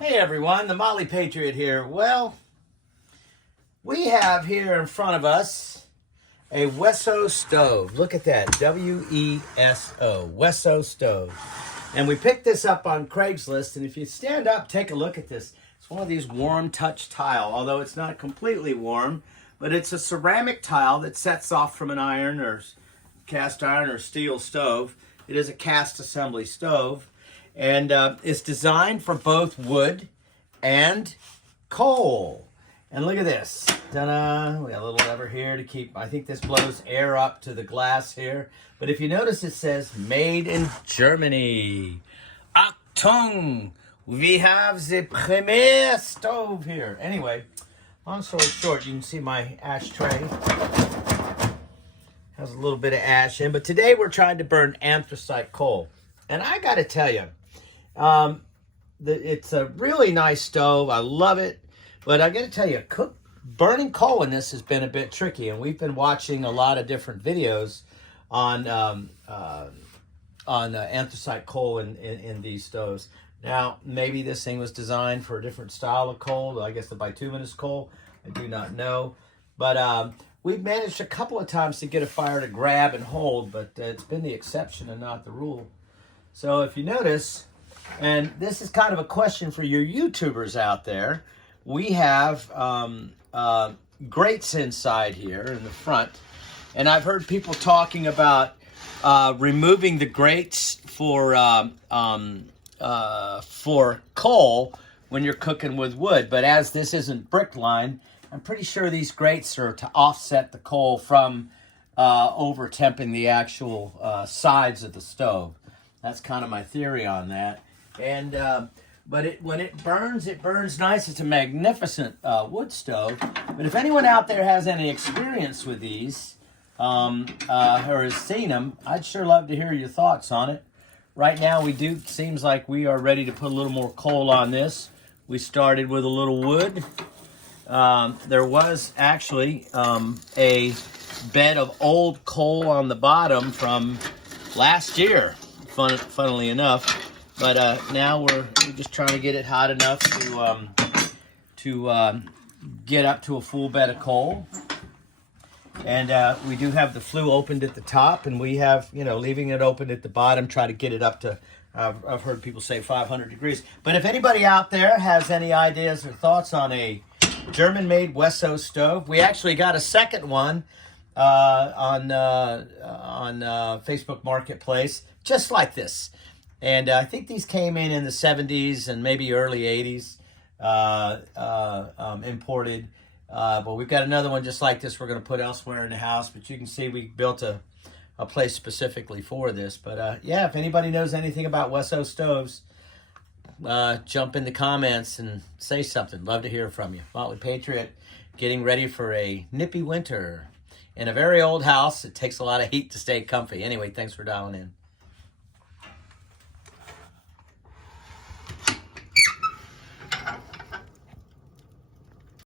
Hey everyone, the Motley Patriot here. Well, we have here in front of us a WESO stove. Look at that, W-E-S-O, WESO stove. And we picked this up on Craigslist, and if you stand up, take a look at this. It's one of these warm touch tile, although it's not completely warm, but it's a ceramic tile that sets off from an iron or cast iron or steel stove. It is a cast assembly stove. And it's designed for both wood and coal. And look at this. Ta-da! We got a little lever here to keep, I think this blows air up to the glass here. But if you notice, it says made in Germany. Achtung! We have the premier stove here. Anyway, long story short, you can see my ashtray. Has a little bit of ash in. But today we're trying to burn anthracite coal. And I got to tell you, it's a really nice stove. I love it. But I got to tell you, burning coal in this has been a bit tricky. And we've been watching a lot of different videos on anthracite coal in these stoves. Now, maybe this thing was designed for a different style of coal. I guess the bituminous coal. I do not know. But we've managed a couple of times to get a fire to grab and hold. But it's been the exception and not the rule. So if you notice, and this is kind of a question for your YouTubers out there, we have grates inside here in the front. And I've heard people talking about removing the grates for coal when you're cooking with wood. But as this isn't brick lined, I'm pretty sure these grates are to offset the coal from over-temping the actual sides of the stove. That's kind of my theory on that. And but when it burns nice. It's a magnificent wood stove. But if anyone out there has any experience with these or has seen them, I'd sure love to hear your thoughts on it. Right now, seems like we are ready to put a little more coal on this. We started with a little wood. There was actually a bed of old coal on the bottom from last year. Funnily enough, but now we're just trying to get it hot enough to get up to a full bed of coal. And we do have the flue opened at the top, and we have, leaving it open at the bottom, try to get it up to, I've heard people say 500 degrees. But if anybody out there has any ideas or thoughts on a German-made WESO stove, we actually got a second one on Facebook Marketplace, just like this. And I think these came in the 70s and maybe early 80s, imported. But we've got another one just like this we're going to put elsewhere in the house. But you can see we built a place specifically for this. But yeah, if anybody knows anything about WESO stoves, jump in the comments and say something. Love to hear from you. Motley Patriot getting ready for a nippy winter in a very old house. It takes a lot of heat to stay comfy. Anyway, thanks for dialing in.